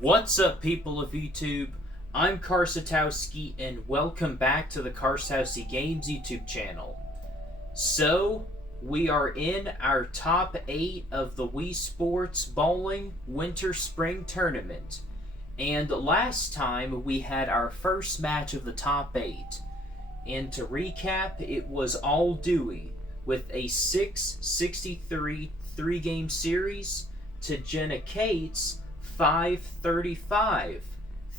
What's up, people of YouTube? I'm Karsatowski, and welcome back to the Karsatowski Games YouTube channel. So, we are in our top 8 of the Wii Sports Bowling Winter-Spring Tournament. And last time, we had our first match of the top 8. And to recap, it was all Dewey, with a 6-63 3-game series to Jenna Kate's 5-35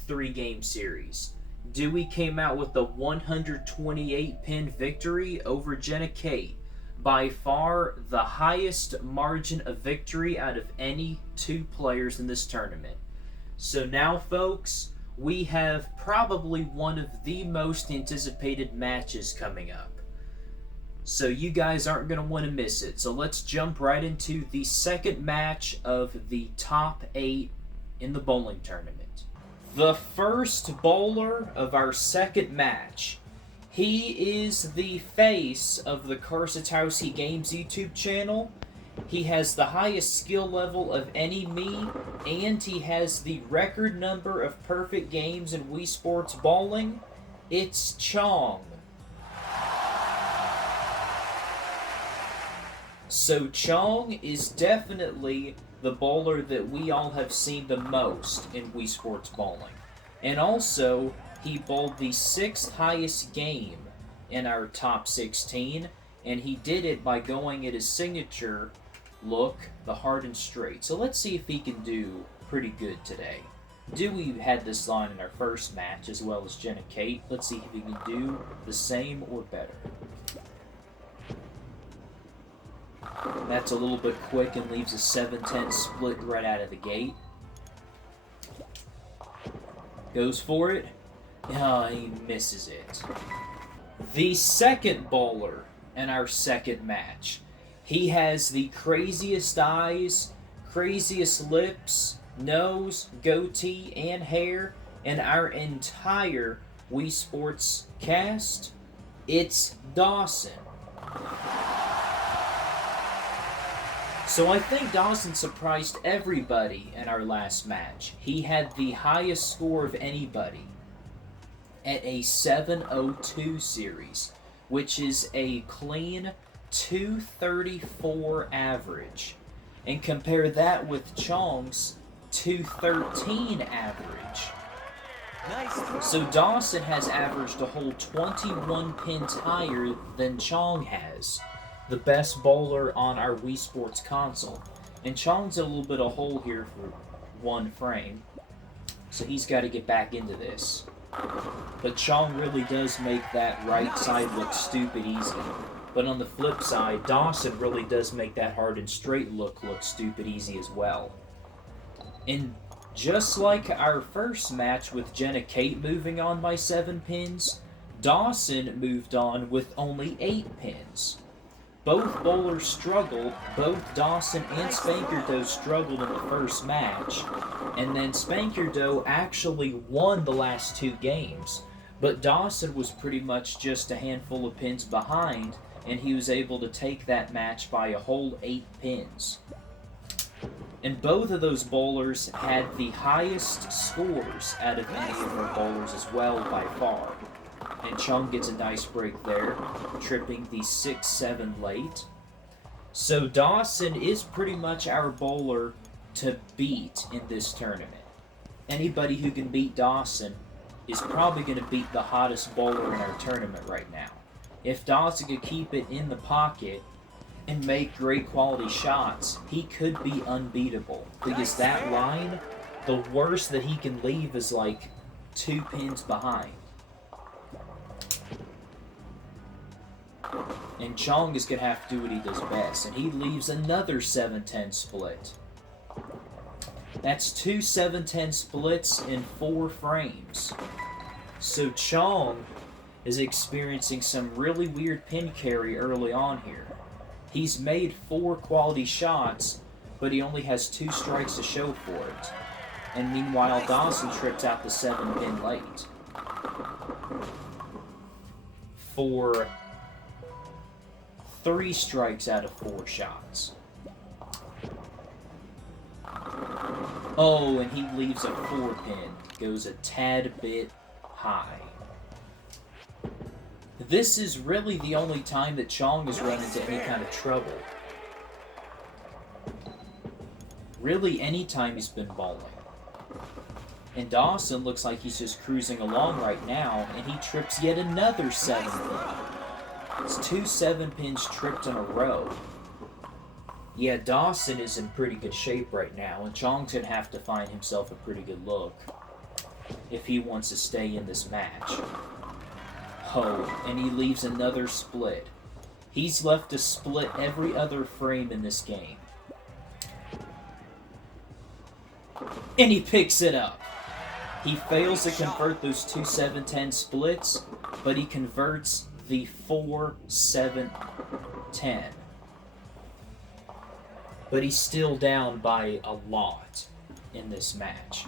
3-game series. Dewey came out with a 128-pin victory over Jenna Kate, by far the highest margin of victory out of any two players in this tournament. So now, folks, we have probably one of the most anticipated matches coming up. So you guys aren't going to want to miss it. So let's jump right into the second match of the top 8 in the bowling tournament. The first bowler of our second match. He is the face of the Karsatowski Games YouTube channel. He has the highest skill level of any me, and he has the record number of perfect games in Wii Sports Bowling. It's Chong. So Chong is definitely the bowler that we all have seen the most in Wii Sports Bowling. And also, he bowled the 6th highest game in our top 16, and he did it by going at his signature look, the hard and straight. So let's see if he can do pretty good today. Dewey had this line in our first match, as well as Jenna Kate. Let's see if he can do the same or better. That's a little bit quick and leaves a 7-10 split right out of the gate. Goes for it. Oh, he misses it. The second bowler in our second match. He has the craziest eyes, craziest lips, nose, goatee, and hair in our entire Wii Sports cast. It's Dawson. So I think Dawson surprised everybody in our last match. He had the highest score of anybody at a 702 series, which is a clean 234 average. And compare that with Chong's 213 average. So Dawson has averaged a whole 21 pins higher than Chong has, the best bowler on our Wii Sports console. And Chong's a little bit of hole here for one frame, so he's got to get back into this. But Chong really does make that right side look stupid easy. But on the flip side, Dawson really does make that hard and straight look stupid easy as well. And just like our first match with Jenna Kate moving on by 7 pins, Dawson moved on with only 8 pins. Both bowlers struggled. Both Dawson and Spankerdoe struggled in the first match, and then Spankerdoe actually won the last 2 games. But Dawson was pretty much just a handful of pins behind, and he was able to take that match by a whole 8 pins. And both of those bowlers had the highest scores out of any of our bowlers as well by far. And Chong gets a nice break there, tripping the 6-7 late. So Dawson is pretty much our bowler to beat in this tournament. Anybody who can beat Dawson is probably going to beat the hottest bowler in our tournament right now. If Dawson could keep it in the pocket and make great quality shots, he could be unbeatable. Because that line, the worst that he can leave is like 2 pins behind. And Chong is going to have to do what he does best, and he leaves another 7-10 split. That's 2 7-10 splits in 4 frames. So Chong is experiencing some really weird pin carry early on here. He's made 4 quality shots, but he only has 2 strikes to show for it. And meanwhile, Dawson trips out the 7 pin late. For 3 strikes out of 4 shots. Oh, and he leaves a 4-pin. Goes a tad bit high. This is really the only time that Chong has run into any kind of trouble. Really, any time he's been bowling. And Dawson looks like he's just cruising along right now, and he trips yet another 7-pin. It's 2 7-pins tripped in a row. Yeah, Dawson is in pretty good shape right now, and Chong's going to have to find himself a pretty good look if he wants to stay in this match. Oh, and he leaves another split. He's left to split every other frame in this game. And he picks it up. He fails to convert those 2 7-10 splits, but he converts the 4 7-10. But he's still down by a lot in this match.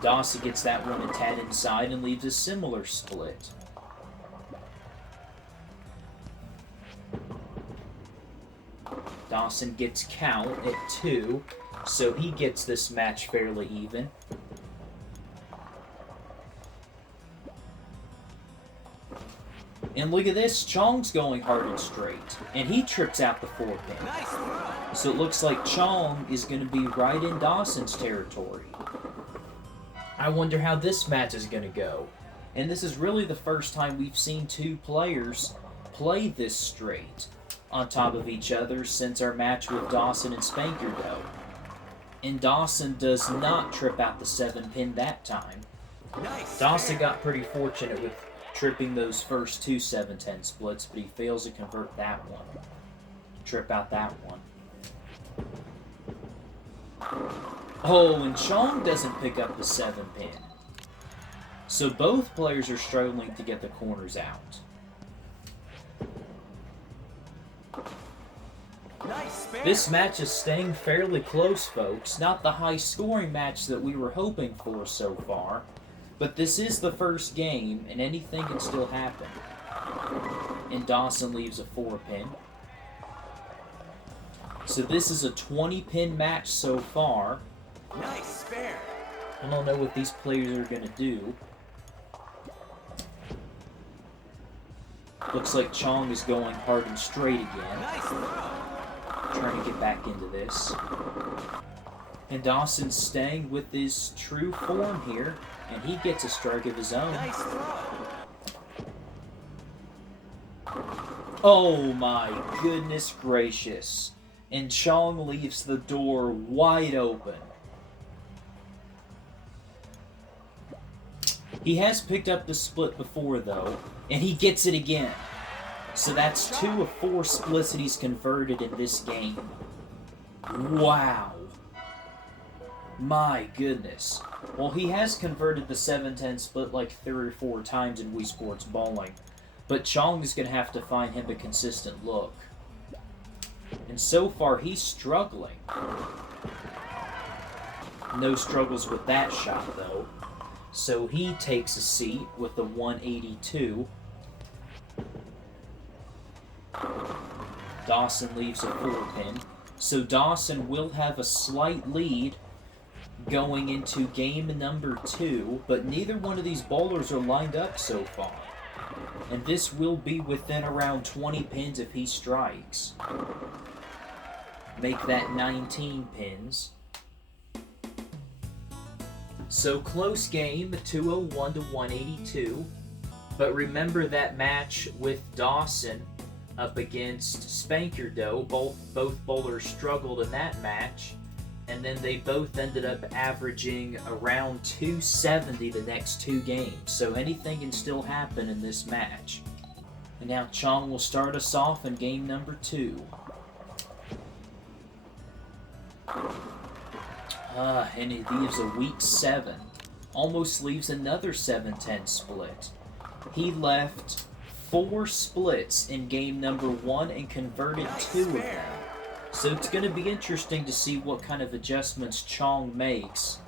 Dawson gets that one a tad inside and leaves a similar split. Dawson gets count at 2, so he gets this match fairly even. And look at this, Chong's going hard and straight, and he trips out the 4-pin. So it looks like Chong is going to be right in Dawson's territory. I wonder how this match is going to go. And this is really the first time we've seen 2 players play this straight on top of each other since our match with Dawson and Spankerdough. And Dawson does not trip out the 7-pin that time. Dawson got pretty fortunate with tripping those first 2 7-10 splits, but he fails to convert that one. Trip out that one. Oh, and Chong doesn't pick up the 7-pin. So both players are struggling to get the corners out. This match is staying fairly close, folks. Not the high-scoring match that we were hoping for so far. But this is the first game, and anything can still happen. And Dawson leaves a 4-pin. So this is a 20-pin match so far. Nice spare. I don't know what these players are going to do. Looks like Chong is going hard and straight again. Nice throw. Trying to get back into this. And Dawson's staying with his true form here, and he gets a strike of his own. Nice throw. Oh my goodness gracious. And Chong leaves the door wide open. He has picked up the split before, though, and he gets it again. So that's 2 of 4 splits that he's converted in this game. Wow. My goodness. Well, he has converted the 7-10 split like 3 or 4 times in Wii Sports Bowling, but Chong is going to have to find him a consistent look. And so far, he's struggling. No struggles with that shot, though. So he takes a seat with the 182. Dawson leaves a 4-pin. So Dawson will have a slight lead going into game number 2, but neither one of these bowlers are lined up so far. And this will be within around 20 pins if he strikes. Make that 19 pins. So close game, 201 to 182. But remember that match with Dawson up against Spankerdough. Both bowlers struggled in that match, and then they both ended up averaging around 270 the next 2 games. So anything can still happen in this match. And now Chong will start us off in game number 2. And he leaves a weak 7. Almost leaves another 7-10 split. He left 4 splits in game number 1 and converted 2 of them. So it's going to be interesting to see what kind of adjustments Chong makes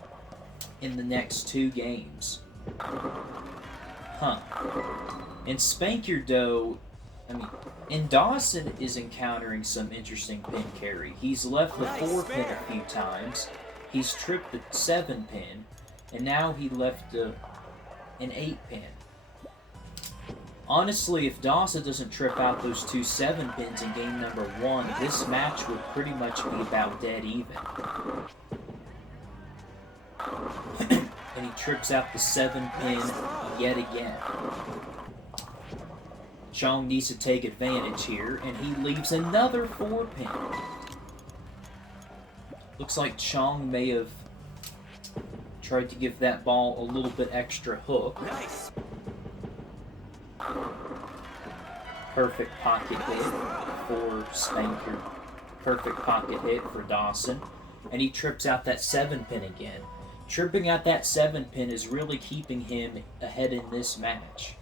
in the next 2 games. And Spankerdough, I mean, and Dawson is encountering some interesting pin carry. He's left the 4 pin a few times. He's tripped the 7 pin. And now he left an 8 pin. Honestly, if Dawson doesn't trip out those 2 7 pins in game number 1, this match would pretty much be about dead even. And he trips out the 7 pin yet again. Chong needs to take advantage here, and he leaves another 4 pin. Looks like Chong may have tried to give that ball a little bit extra hook. Nice. Perfect pocket hit for Spanker. Perfect pocket hit for Dawson. And he trips out that 7 pin again. Tripping out that 7 pin is really keeping him ahead in this match.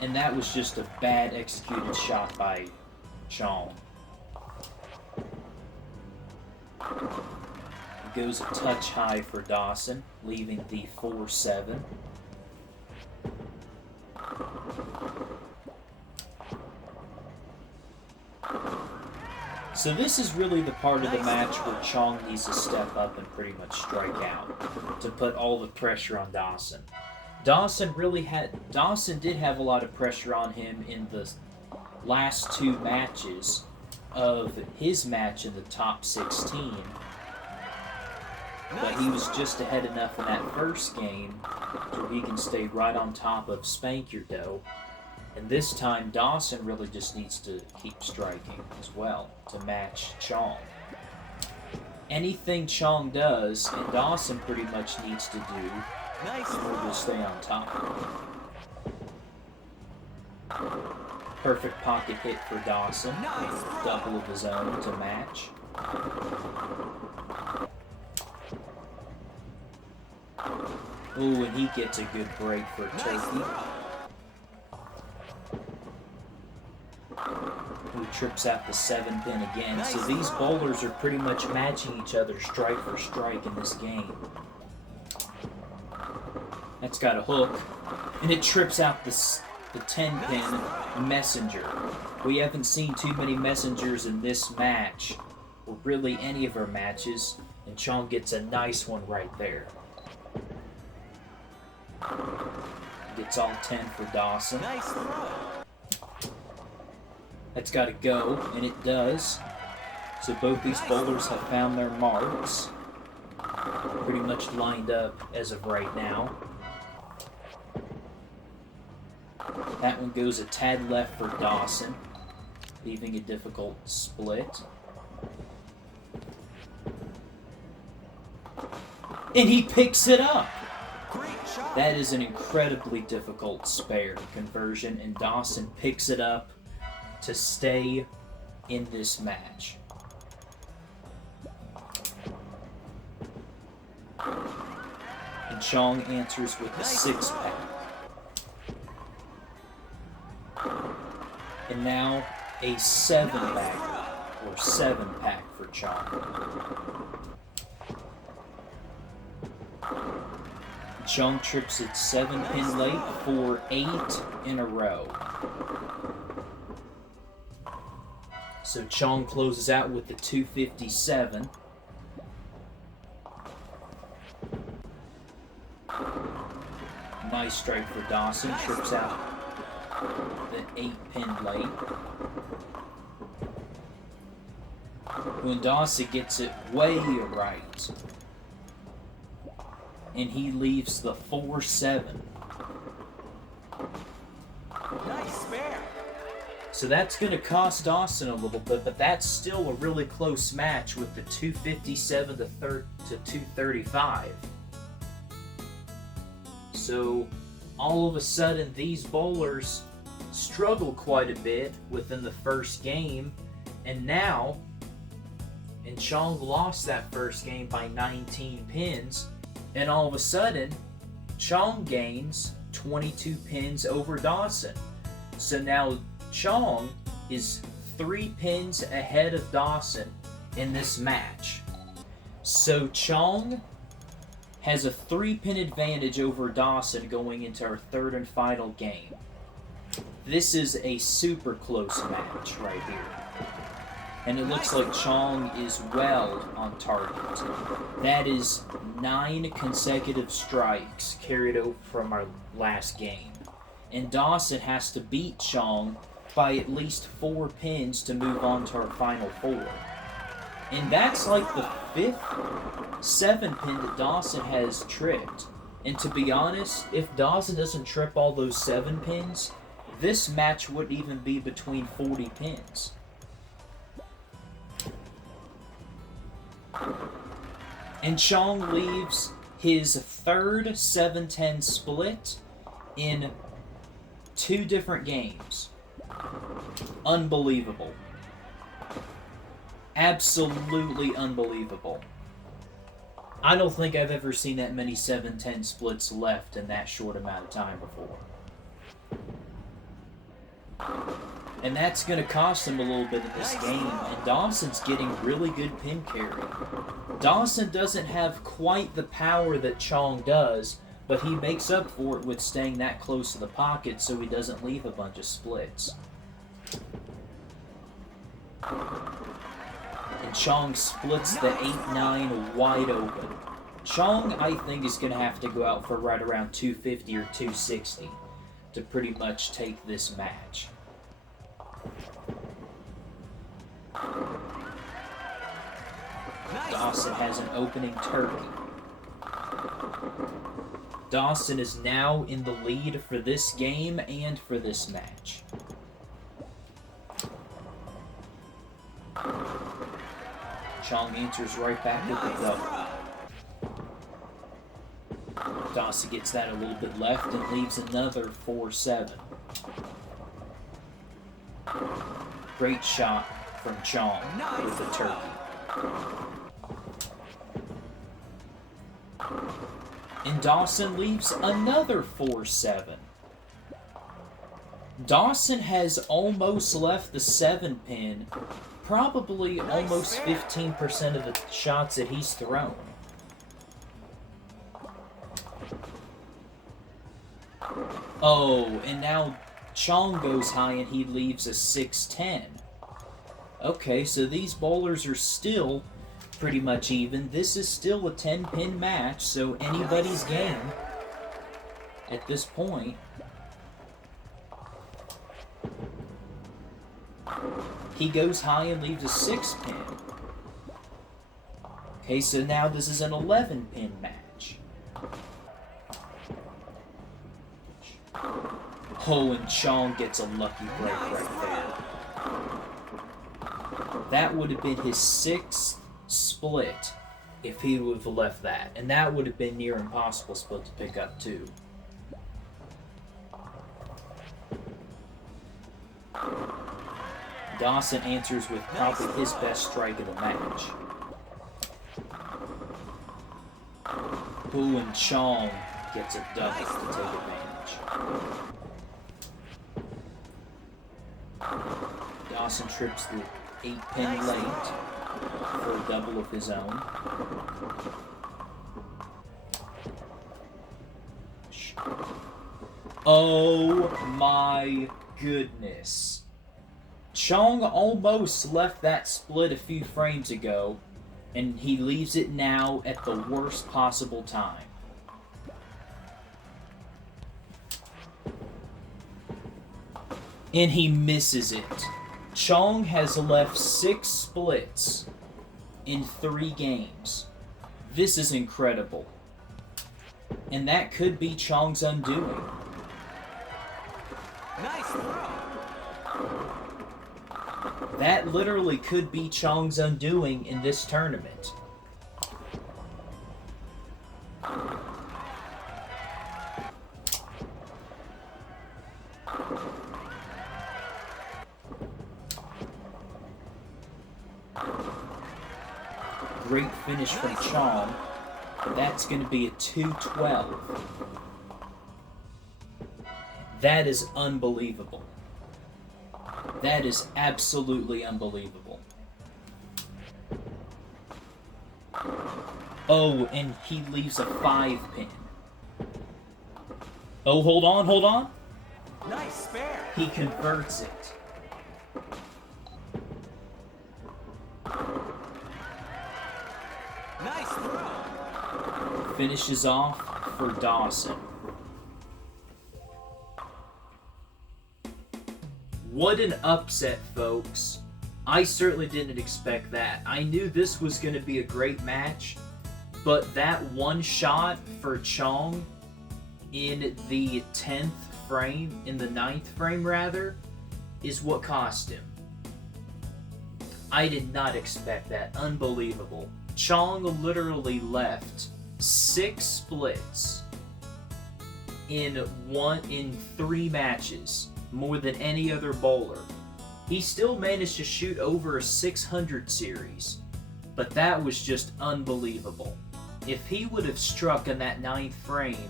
And that was just a bad executed shot by Chong. It goes a touch high for Dawson, leaving the 4-7. So this is really the part of the match where Chong needs to step up and pretty much strike out to put all the pressure on Dawson. Dawson did have a lot of pressure on him in the last 2 matches of his match in the top 16. But he was just ahead enough in that first game so he can stay right on top of Spankerdo. And this time, Dawson really just needs to keep striking as well to match Chong. Anything Chong does, and Dawson pretty much needs to do in order to stay on top. Perfect pocket hit for Dawson. Double of his own to match. Ooh, and he gets a good break for Turkey. Who trips out the 7 pin again. So these bowlers are pretty much matching each other strike for strike in this game. That's got a hook. And it trips out the 10 pin Messenger. We haven't seen too many Messengers in this match, or really any of our matches. And Chong gets a nice one right there. Gets all 10 for Dawson. That's got to go, and it does. So both these bowlers have found their marks. Pretty much lined up as of right now. That one goes a tad left for Dawson, leaving a difficult split. And he picks it up! That is an incredibly difficult spare conversion, and Dawson picks it up to stay in this match. And Chong answers with a 6-pack. And now a 7-pack, or 7-pack for Chong. Chong trips it 7 pin late for 8 in a row. So Chong closes out with the 257. Nice strike for Dawson. Trips out the 8 pin late. When Dawson gets it way right. And he leaves the 4-7. Nice spare. So that's going to cost Dawson a little bit, but that's still a really close match with the 257 to 235. So all of a sudden, these bowlers struggled quite a bit within the first game, and now, and Chong lost that first game by 19 pins, and all of a sudden, Chong gains 22 pins over Dawson. So now Chong is 3 pins ahead of Dawson in this match. So Chong has a 3-pin advantage over Dawson going into our third and final game. This is a super close match right here. And it looks like Chong is well on target. That is 9 consecutive strikes carried over from our last game. And Dawson has to beat Chong by at least 4 pins to move on to our final 4. And that's like the 5th 7-pin that Dawson has tripped. And to be honest, if Dawson doesn't trip all those 7 pins, this match wouldn't even be between 40 pins. And Chong leaves his third 7-10 split in 2 different games. Unbelievable. Absolutely unbelievable. I don't think I've ever seen that many 7-10 splits left in that short amount of time before. And that's going to cost him a little bit in this game, and Dawson's getting really good pin carry. Dawson doesn't have quite the power that Chong does, but he makes up for it with staying that close to the pocket so he doesn't leave a bunch of splits. And Chong splits the 8-9 wide open. Chong, I think, is going to have to go out for right around 250 or 260 to pretty much take this match. Dawson has an opening turkey. Dawson is now in the lead for this game and for this match. Chong answers right back with the double. Dawson gets that a little bit left and leaves another 4-7. Great shot from Chong with the turkey. And Dawson leaves another 4-7. Dawson has almost left the 7-pin, probably almost 15% of the shots that he's thrown. Oh, and now Chong goes high and he leaves a 6-10. Okay, so these bowlers are still pretty much even. This is still a 10-pin match, so anybody's game at this point. He goes high and leaves a 6-pin. Okay, so now this is an 11-pin match. Oh, and Chong gets a lucky break right there. That would have been his 6th split if he would have left that. And that would have been near impossible split to pick up too. Dawson answers with probably his best strike of the match. Ooh, and Chong gets a double to take advantage. Dawson trips the 8-pin late for a double of his own. Oh my goodness. Chong almost left that split a few frames ago, and he leaves it now at the worst possible time. And he misses it. Chong has left 6 splits in 3 games. This is incredible. And that could be Chong's undoing. Nice throw. That literally could be Chong's undoing in this tournament. Great finish from Chong. That's going to be a 2-12. That is unbelievable. That is absolutely unbelievable. Oh, and he leaves a 5-pin. Oh, hold on, hold on. Nice spare. He converts it. Nice throw. Finishes off for Dawson. What an upset, folks. I certainly didn't expect that. I knew this was going to be a great match, but that one shot for Chong in the 10th frame, in the 9th frame rather, is what cost him. I did not expect that. Unbelievable. Chong literally left 6 splits in 3 matches, more than any other bowler. He still managed to shoot over a 600 series, but that was just unbelievable. If he would have struck in that 9th frame,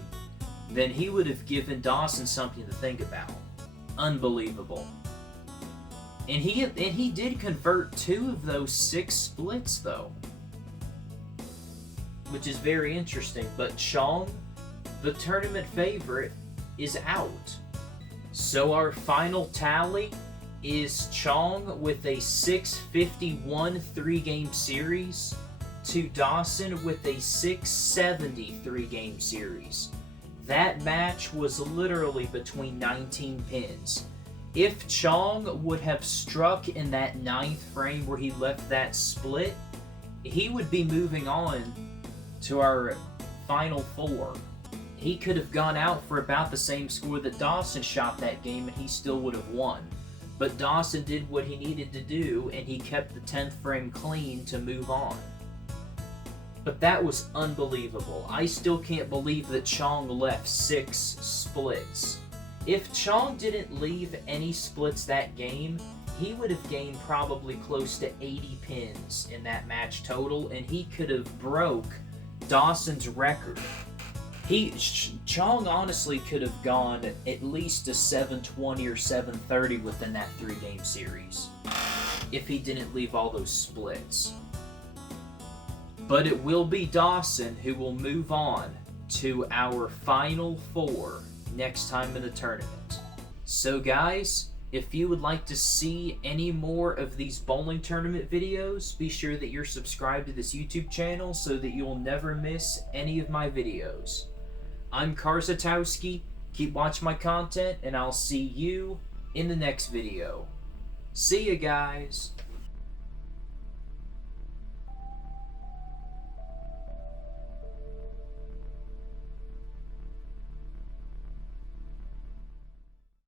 then he would have given Dawson something to think about. Unbelievable. And he did convert 2 of those 6 splits, though, which is very interesting. But Chong, the tournament favorite, is out. So our final tally is Chong with a 651 3-game series to Dawson with a 670 3-game series. That match was literally between 19 pins. If Chong would have struck in that 9th frame where he left that split, he would be moving on to our final 4. He could have gone out for about the same score that Dawson shot that game and he still would have won. But Dawson did what he needed to do and he kept the 10th frame clean to move on. But that was unbelievable. I still can't believe that Chong left 6 splits. If Chong didn't leave any splits that game, he would have gained probably close to 80 pins in that match total, and he could have broke Dawson's record. Chong honestly could have gone at least to 720 or 730 within that 3-game series if he didn't leave all those splits. But it will be Dawson who will move on to our final 4 next time in the tournament. So guys, if you would like to see any more of these bowling tournament videos, be sure that you're subscribed to this YouTube channel so that you'll never miss any of my videos. I'm Karsatowski, keep watching my content, and I'll see you in the next video. See ya, guys!